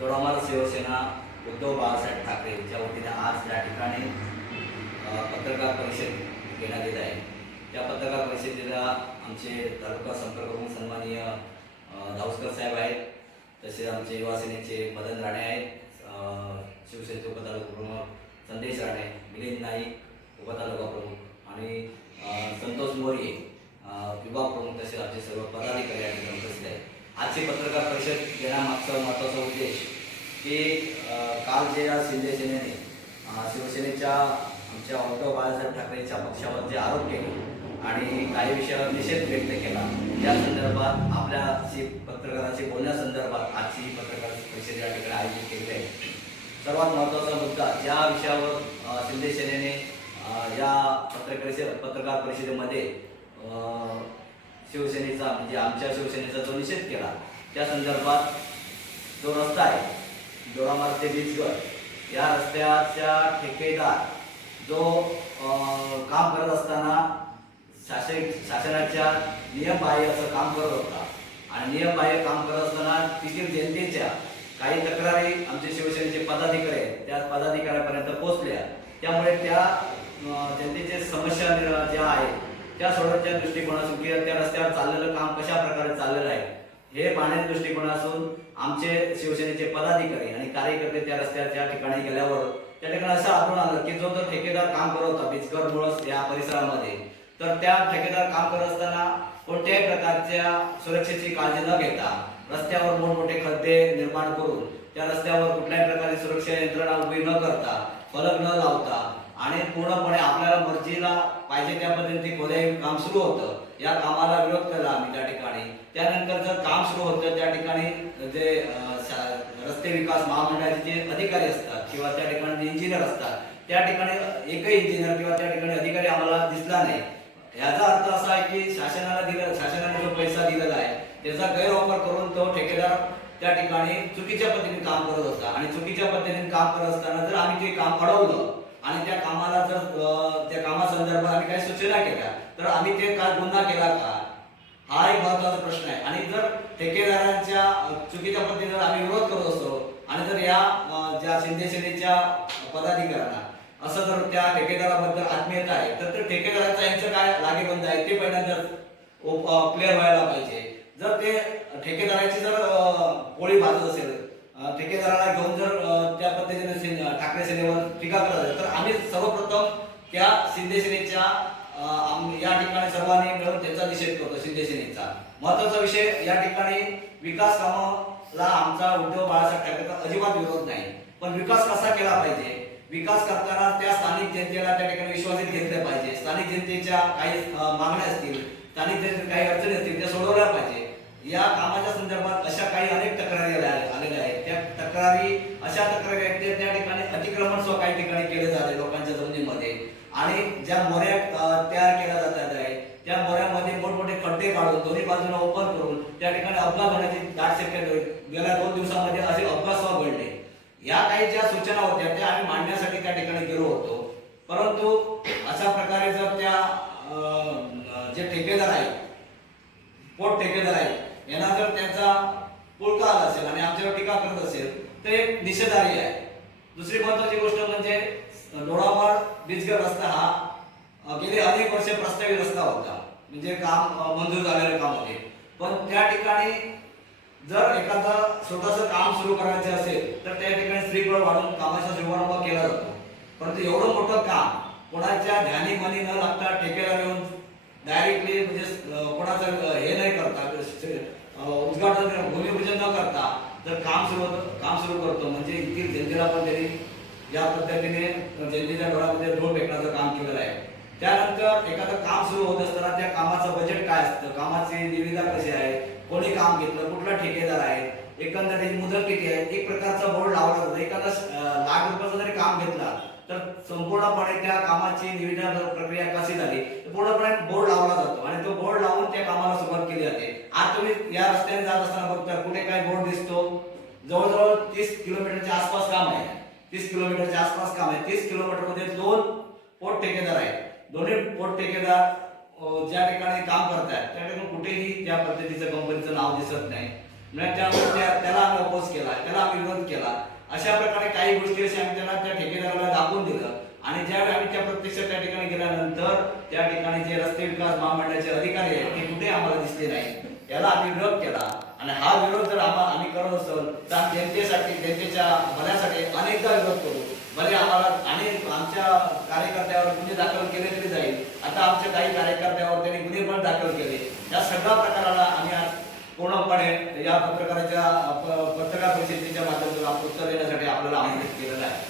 दोडामार्ग शिवसेना उद्धव बाळासाहेब ठाकरेच्या वतीने आज या ठिकाणी पत्रकार परिषद घेण्यात येत आहे। या पत्रकार परिषदेला आमचे तालुका संपर्क प्रमुख सन्माननीय धावस्कर साहेब आहेत, तसेच आमचे युवा सेनेचे मदन राणे आहेत, शिवसेनेचे उपतालुका प्रमुख संदेश राणे, मिलिंद नाईक उपतालुका प्रमुख आणि संतोष मोरे विभाग प्रमुख, तसेच आमचे सर्व पदाधिकारी या ठिकाणी उपस्थित आहेत। आजची पत्रकार परिषद घेण्यामागचा महत्त्वाचा उद्देश की काल जे शिंदे सेनेने शिवसेनेच्या आमच्या उद्धव बाळासाहेब ठाकरेंच्या पक्षावर जे आरोप केले आणि काही विषयावर निषेध व्यक्त केला, त्या संदर्भात आपल्याशी पत्रकारांशी बोलण्यासंदर्भात आजची पत्रकार परिषद या ठिकाणी आयोजित केली आहे। सर्वात महत्त्वाचा मुद्दा ज्या विषयावर शिंदे सेनेने या पत्रकार परिषदेमध्ये शिवसेनेचा म्हणजे आमच्या शिवसेनेचा जो निषेध केला, त्या संदर्भात जो रस्ता आहे दोडामार्ग ते बीजगड, या रस्त्याच्या ठेकेदार जो काम करत असताना शासनाच्या नियमबाह्य असं काम करत होता आणि नियमबाह्य काम करत असताना तिथील जनतेच्या काही तक्रारी आमचे शिवसेनेचे पदाधिकारी आहेत त्या पदाधिकाऱ्यापर्यंत पोहोचल्या। त्यामुळे त्या जनतेचे समस्या ज्या आहेत त्या सोडवण्याच्या दृष्टिकोनातून किंवा त्या रस्त्यावर चाललेलं काम कशा प्रकारे चाललेलं आहे हे पाहण्याच्या दृष्टिकोनातून आमचे शिवसेनेचे पदाधिकारी आणि कार्यकर्ते त्या रस्त्याच्या ठिकाणी गेल्यावर त्या ठिकाणी असं आढळून आलं की जो ठेकेदार काम करत होता बीजगड मुळस या परिसरामध्ये, तर त्या ठेकेदार काम करत असताना कोणत्याही प्रकारच्या सुरक्षेची काळजी न घेता रस्त्यावर मोठमोठे खड्डे निर्माण करून त्या रस्त्यावर कुठल्याही प्रकारची सुरक्षा यंत्रणा उभी न करता, फलक न लावता आणि पूर्णपणे आपल्याला मर्जीला पाहिजे त्या पद्धतीने खोदाई काम सुरू होतं। या कामाला विरोध केला आम्ही त्या ठिकाणी। त्यानंतर जर काम सुरू होतं त्या ठिकाणी जे रस्ते विकास महामंडळाचे जे अधिकारी असतात किंवा त्या ठिकाणी जे इंजिनियर असतात त्या ठिकाणी एकही इंजिनियर किंवा त्या ठिकाणी अधिकारी आम्हाला दिसला नाही। याचा अर्थ असा आहे की शासनाने जो पैसा दिलेला आहे त्याचा गैरवापर करून तो ठेकेदार त्या ठिकाणी चुकीच्या पद्धतीने काम करत होता आणि चुकीच्या पद्धतीने काम करत असताना जर आम्ही ते काम अडवलं आणि त्या कामाला जर त्या कामासंदर्भात आम्ही काही सूचना केल्या तर आम्ही ते काय गुन्हा केला का, हा एक महत्त्वाचा प्रश्न आहे। आणि जर ठेकेदारांच्या चुकीच्या पद्धतीने आम्ही विरोध करत असतो आणि जर या ज्या शिंदे सेनेच्या पदाधिकाऱ्यांना असं जर त्या ठेकेदाराबद्दल आत्मीयता आहे तर ते ठेकेदारांचा यांचं काय लागेबंद आहे ते पहिल्यांदा क्लिअर व्हायला पाहिजे। जर ते ठेकेदाराची जर पोळी भाजत असेल, ठेकेदाराला घेऊन जर त्या पद्धतीने ठाकरे सेनेवर टीका करत असेल तर आम्ही सर्वप्रथम त्या शिंदे सेनेच्या या ठिकाणी सर्वांनी मिळून त्याचा निषेध करतो। शिंदे सेनेचा महत्त्वाचा विषय या ठिकाणी विकास कामाला आमचा उद्धव बाळासाहेब ठाकरेंचा अजिबात विरोध नाही, पण विकास कसा केला पाहिजे, विकास करताना त्या स्थानिक जनतेला त्या ठिकाणी विश्वासात घेतले पाहिजे। स्थानिक जनतेच्या काही मागण्या असतील, स्थानिक जनतेच्या काही अडचणी असतील त्या सोडवल्या पाहिजे। या कामाच्या संदर्भात अशा काही अनेक तक्रारी आलेल्या आहेत। त्या तक्रारी अशा तक्रारी आहेत त्या ठिकाणी अतिक्रमण सुद्धा काही ठिकाणी केले जाते लोकांच्या जमिनीमध्ये आणि ज्या मोऱ्या तयार केल्या जातात आहे त्या मोऱ्यामध्ये मोठमोठे खड्डे काढून दोन्ही बाजूला ओपन करून त्या ठिकाणी अपघात होण्याची दाट शक्यता गेल्या 2 दिवसांमध्ये असे अपघात सुद्धा घडले। या काही ज्या सूचना होत्या त्या आम्ही मांडण्यासाठी त्या ठिकाणी गेलो होतो, परंतु अशा प्रकारे जर त्या जे ठेकेदार आहेत, पोट ठेकेदार आहेत यांना जर त्यांचा पुळका आला असेल आणि आमच्यावर टीका करत असेल तर एक निषेधार्ह आहे। दुसरी महत्त्वाची गोष्ट म्हणजे दोडामार्ग बीजगड रस्ता हा गेले अनेक वर्ष प्रस्तावित रस्ता होता, म्हणजे काम मंजूर झालेलं काम होते, पण त्या ठिकाणी जर एखादं छोटंसं काम सुरू करायचं असेल तर त्या ठिकाणी स्त्रीबळ वाढून कामाचा शुभारंभ केला जातो। परंतु एवढं मोठं काम कोणाच्या ध्यानी मनी न लागता ठेकेदार येऊन डायरेक्टली म्हणजे कोणाचं हे नाही करता, उद्घाटन भूमिपूजन न करता जर काम सुरू करतो म्हणजे इथील जनतेला पण त्यांनी या पद्धतीने जनतेच्या डोळ्यामध्ये धूळ फेकण्याचं काम केलेलं आहे। त्यानंतर एखादं काम सुरू होत असताना त्या कामाचं बजेट काय असतं, कामाची निविदा कशी आहे, कोणी काम घेतलं, कुठला ठेकेदार आहे, एकंदरीत मुदत किती आहे, एक प्रकारचा बोर्ड लावला जातो। एखादा लाख रुपयाचं जरी काम घेतला तर संपूर्णपणे त्या कामाची निविदा प्रक्रिया कशी झाली पूर्णपणे बोर्ड लावला जातो आणि तो बोर्ड लावून त्या कामाला सुरुवात केली जाते। आज तुम्ही या रस्त्याने जात असताना बघता कुठे काय बोर्ड दिसतो, जवळजवळ 30 किलोमीटरच्या आसपास काम आहे, 30 किलोमीटरच्या आसपास काम आहे। 30 किलोमीटरमध्ये 2 पोट ठेकेदार आहेत, दोन्ही पोट ठेकेदार ज्या ठिकाणी काम करतात त्या ठिकाणी कुठेही त्या पद्धतीचं कंपनीचं नाव दिसत नाही। त्याला आम्ही अपोज केला, त्याला आम्ही विरोध केला. अशा प्रकारे काही गोष्टी अशा आम्ही त्यांना त्या ठेकेदाराला दाखवून दिलं. आणि ज्यावेळी आम्ही त्या प्रत्यक्ष त्या ठिकाणी गेल्यानंतर त्या ठिकाणी जे रस्ते विकास महामंडळाचे अधिकारी आहेत ते कुठे आम्हाला दिसले नाही. याला आम्ही विरोध केला. आणि हा विरोध जर आम्ही करत असेल तर आम्ही जनतेसाठी, जनतेच्या भल्यासाठी अनेकदा विरोध करू. भले आम्हाला अनेक आमच्या कार्यकर्त्यावर गुन्हे दाखल केले तरी जाईल. आता आमच्या काही कार्यकर्त्यावर त्यांनी गुन्हे पण दाखल केले. या सगळ्या प्रकाराला आम्ही आज पूर्णपणे या पत्रकार परिषदेच्या माध्यमातून उत्तर देण्यासाठी आपल्याला आमंत्रित केलेलं आहे.